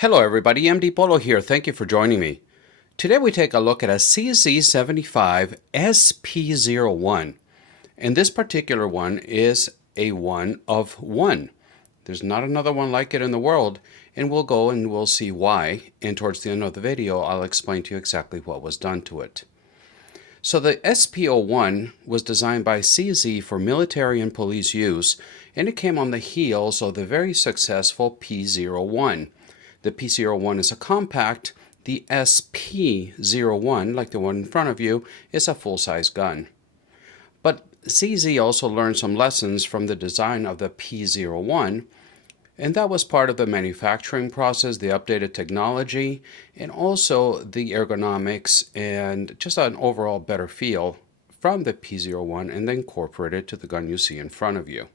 Hello everybody, MD Polo here. Thank you for joining me. Today we take a look at a CZ75 SP01. And this particular one is a one of one. There's not another one like it in the world, and we'll go and we'll see why. And towards the end of the video, I'll explain to you exactly what was done to it. So the SP01 was designed by CZ for military and police use, and it came on the heels of the very successful P01. The P01 is a compact. The SP01, like the one in front of you, is a full-size gun. But CZ also learned some lessons from the design of the P01, and that was part of the manufacturing process, the updated technology, and also the ergonomics and just an overall better feel from the P01 and then incorporate it to the gun you see in front of you.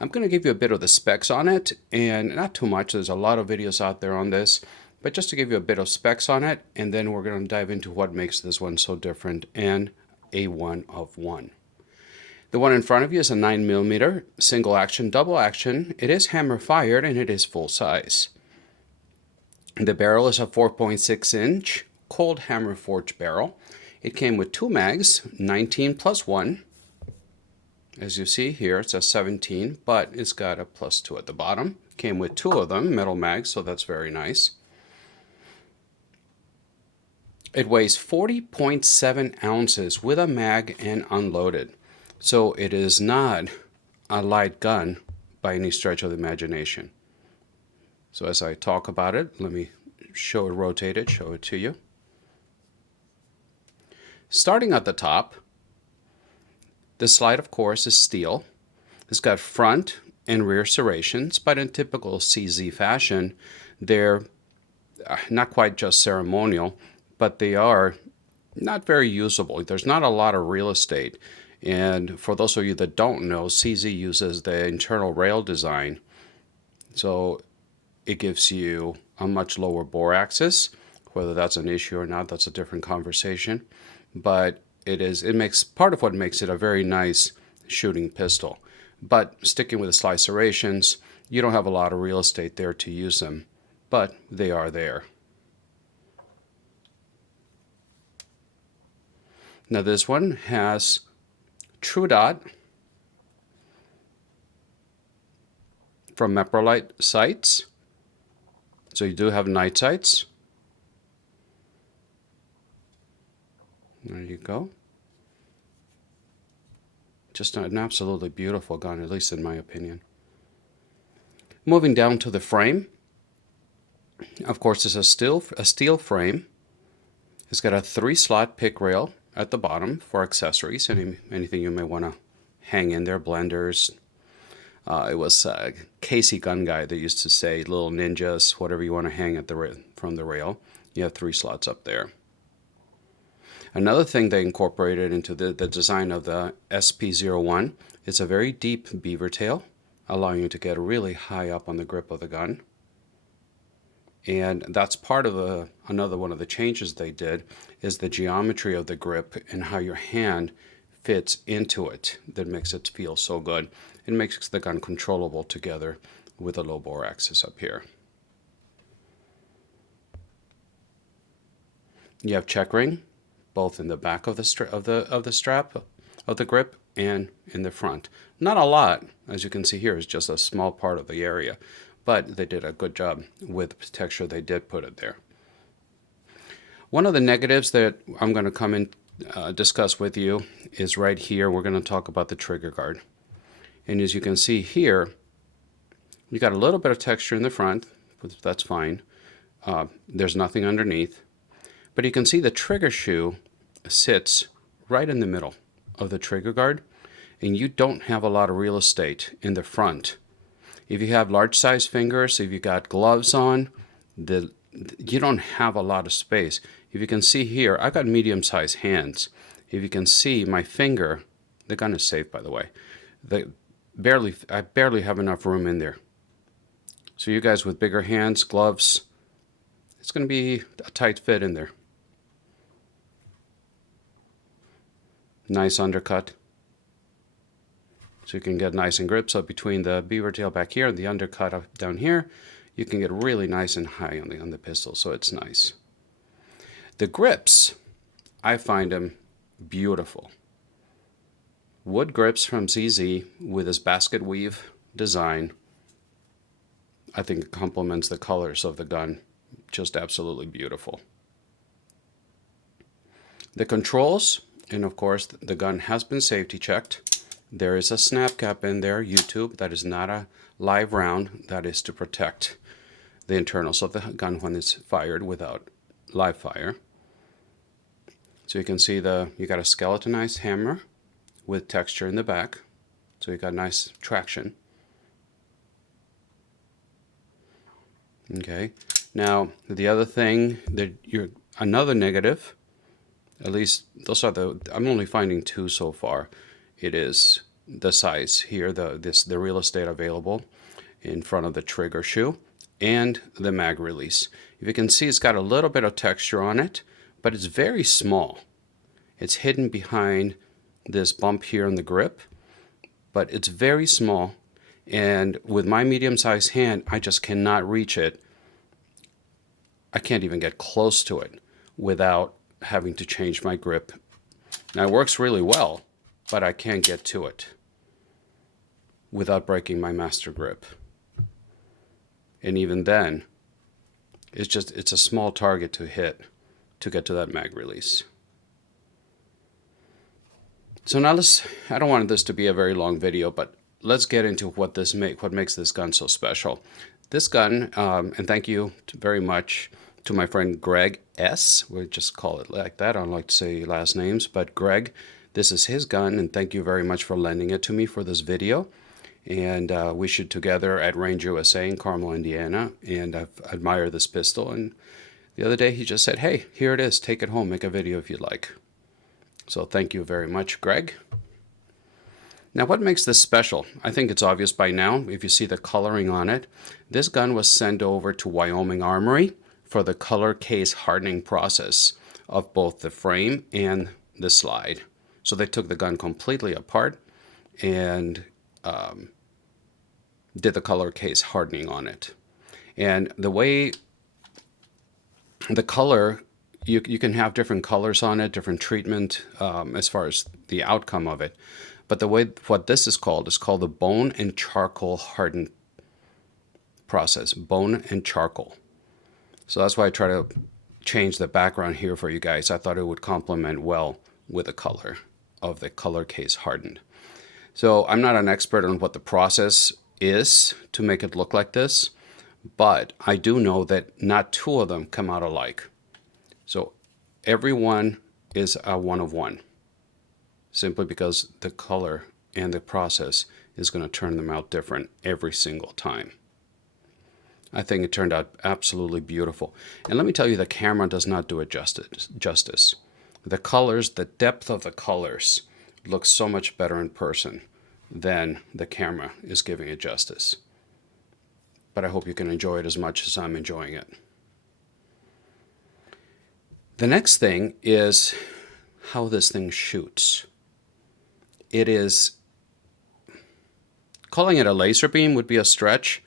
I'm going to give you a bit of the specs on it, and not too much. There's a lot of videos out there on this, but just to give you a bit of specs on it, and then we're going to dive into what makes this one so different and a one of one. The one in front of you is a 9mm single action, double action. It is hammer fired and it is full size. The barrel is a 4.6-inch cold hammer forged barrel. It came with two mags, 19 plus 1. As you see here, it's a 17, but it's got a plus 2 at the bottom. Came with two of them, metal mags, so that's very nice. It weighs 40.7 ounces with a mag and unloaded. So it is not a light gun by any stretch of the imagination. So as I talk about it, let me show it to you. Starting at the top, the slide, of course, is steel. It's got front and rear serrations, but in typical CZ fashion, they're not quite just ceremonial, but they are not very usable. There's not a lot of real estate. And for those of you that don't know, CZ uses the internal rail design. So it gives you a much lower bore axis. Whether that's an issue or not, that's a different conversation. But it makes part of what makes it a very nice shooting pistol. But sticking with the slide serrations, you don't have a lot of real estate there to use them, but they are there. Now this one has True Dot from Meprolite sights. So you do have night sights. There you go. Just an absolutely beautiful gun, at least in my opinion. Moving down to the frame. Of course, it's a steel frame. It's got a 3-slot pick rail at the bottom for accessories, anything you may want to hang in there, blenders. It was Casey Gun Guy that used to say little ninjas, whatever you want to hang at from the rail. You have 3 slots up there. Another thing they incorporated into the design of the SP01 is a very deep beaver tail, allowing you to get really high up on the grip of the gun. And that's part of another one of the changes they did is the geometry of the grip and how your hand fits into it that makes it feel so good. It makes the gun controllable together with a low bore axis up here. You have check ring, both in the back of the strap of the grip and in the front. Not a lot, as you can see here, is just a small part of the area, but they did a good job with the texture they did put it there. One of the negatives that I'm going to come and discuss with you is right here. We're going to talk about the trigger guard. And as you can see here, you got a little bit of texture in the front, but that's fine. There's nothing underneath. But you can see the trigger shoe sits right in the middle of the trigger guard, and you don't have a lot of real estate in the front. If you have large size fingers, if you got gloves on, you don't have a lot of space. If you can see here, I got medium sized hands. If you can see my finger, the gun is safe, by the way. I barely have enough room in there. So you guys with bigger hands, gloves, it's going to be a tight fit in there. Nice undercut. So you can get nice and grip. So between the beaver tail back here and the undercut up down here, you can get really nice and high on the pistol, so it's nice. The grips, I find them beautiful. Wood grips from ZZ with this basket weave design. I think it complements the colors of the gun. Just absolutely beautiful. The controls, and of course the gun has been safety checked. There is a snap cap in there, YouTube. That is not a live round. That is to protect the internals of the gun when it's fired without live fire. So you can see you got a skeletonized hammer with texture in the back. So you got nice traction. Okay. Now the other thing that another negative, at least those are I'm only finding two so far. It is the size here, the real estate available in front of the trigger shoe, and the mag release. If you can see, it's got a little bit of texture on it, but it's very small. It's hidden behind this bump here in the grip, but it's very small, and with my medium-sized hand, I just cannot reach it. I can't even get close to it without having to change my grip. Now it works really well, but I can't get to it without breaking my master grip. And even then, it's a small target to hit to get to that mag release. So now I don't want this to be a very long video, but let's get into what makes this gun so special. This gun, and thank you very much to my friend Greg S. We'll just call it like that. I don't like to say last names, but Greg, this is his gun, and thank you very much for lending it to me for this video. And we shoot together at Range USA in Carmel, Indiana, and I've admired this pistol. And the other day he just said, hey, here it is, take it home, make a video if you'd like. So thank you very much, Greg. Now what makes this special? I think it's obvious by now if you see the coloring on it. This gun was sent over to Wyoming Armory for the color case hardening process of both the frame and the slide. So they took the gun completely apart and did the color case hardening on it. And the way the color, you can have different colors on it, different treatment as far as the outcome of it. But the way what this is called the bone and charcoal harden process, bone and charcoal. So that's why I try to change the background here for you guys. I thought it would complement well with the color of the color case hardened. So I'm not an expert on what the process is to make it look like this, but I do know that not two of them come out alike. So every one is a one of one, simply because the color and the process is going to turn them out different every single time. I think it turned out absolutely beautiful. And let me tell you, the camera does not do it justice. The colors, the depth of the colors looks so much better in person than the camera is giving it justice. But I hope you can enjoy it as much as I'm enjoying it. The next thing is how this thing shoots. It is, calling it a laser beam would be a stretch,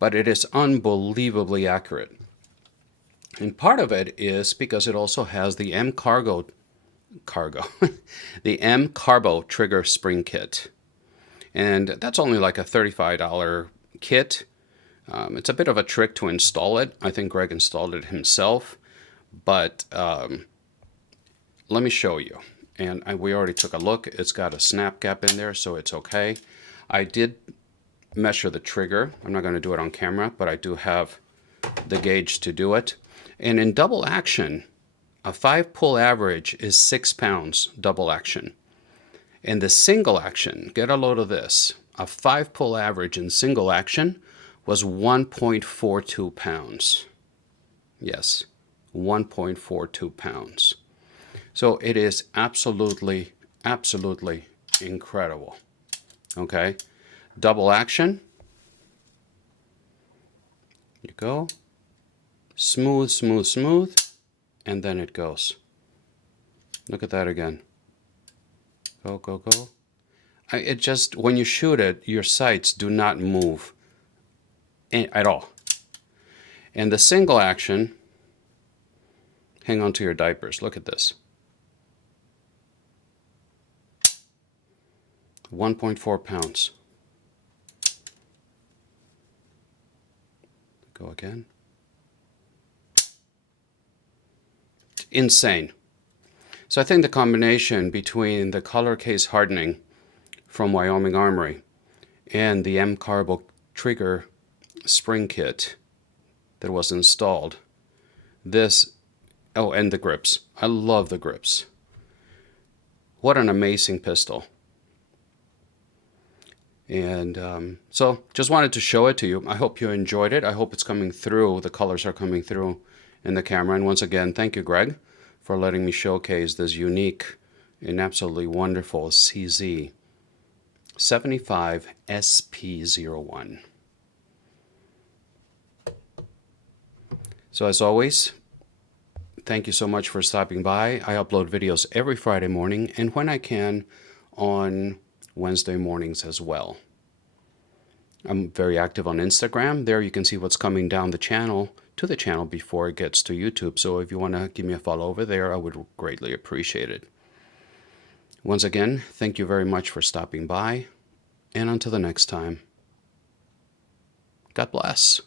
but it is unbelievably accurate. And part of it is because it also has the the M Carbo trigger spring kit. And that's only like a $35 kit. It's a bit of a trick to install it. I think Greg installed it himself, but let me show you. And we already took a look. It's got a snap gap in there, so it's okay. I did measure the trigger. I'm not going to do it on camera, but I do have the gauge to do it. And in double action, a 5-pull average is 6 pounds double action. And the single action, get a load of this, a 5-pull average in single action was 1.42 pounds. Yes, 1.42 pounds. So it is absolutely, absolutely incredible. Okay, double action. You go. Smooth, smooth, smooth. And then it goes. Look at that again. Go, go, go. It just, when you shoot it, your sights do not move at all. And the single action, hang on to your diapers. Look at this. 1.4 pounds. Go again. Insane. So I think the combination between the color case hardening from Wyoming Armory and the M-Carbo trigger spring kit that was installed, and the grips. I love the grips. What an amazing pistol. And so just wanted to show it to you. I hope you enjoyed it. I hope it's coming through. The colors are coming through in the camera. And once again, thank you, Greg, for letting me showcase this unique and absolutely wonderful CZ 75 SP01. So as always, thank you so much for stopping by. I upload videos every Friday morning and when I can on Wednesday mornings as well. I'm very active on Instagram. There you can see what's coming down the channel to the channel before it gets to YouTube. So if you want to give me a follow over there, I would greatly appreciate it. Once again, thank you very much for stopping by. And until the next time, God bless.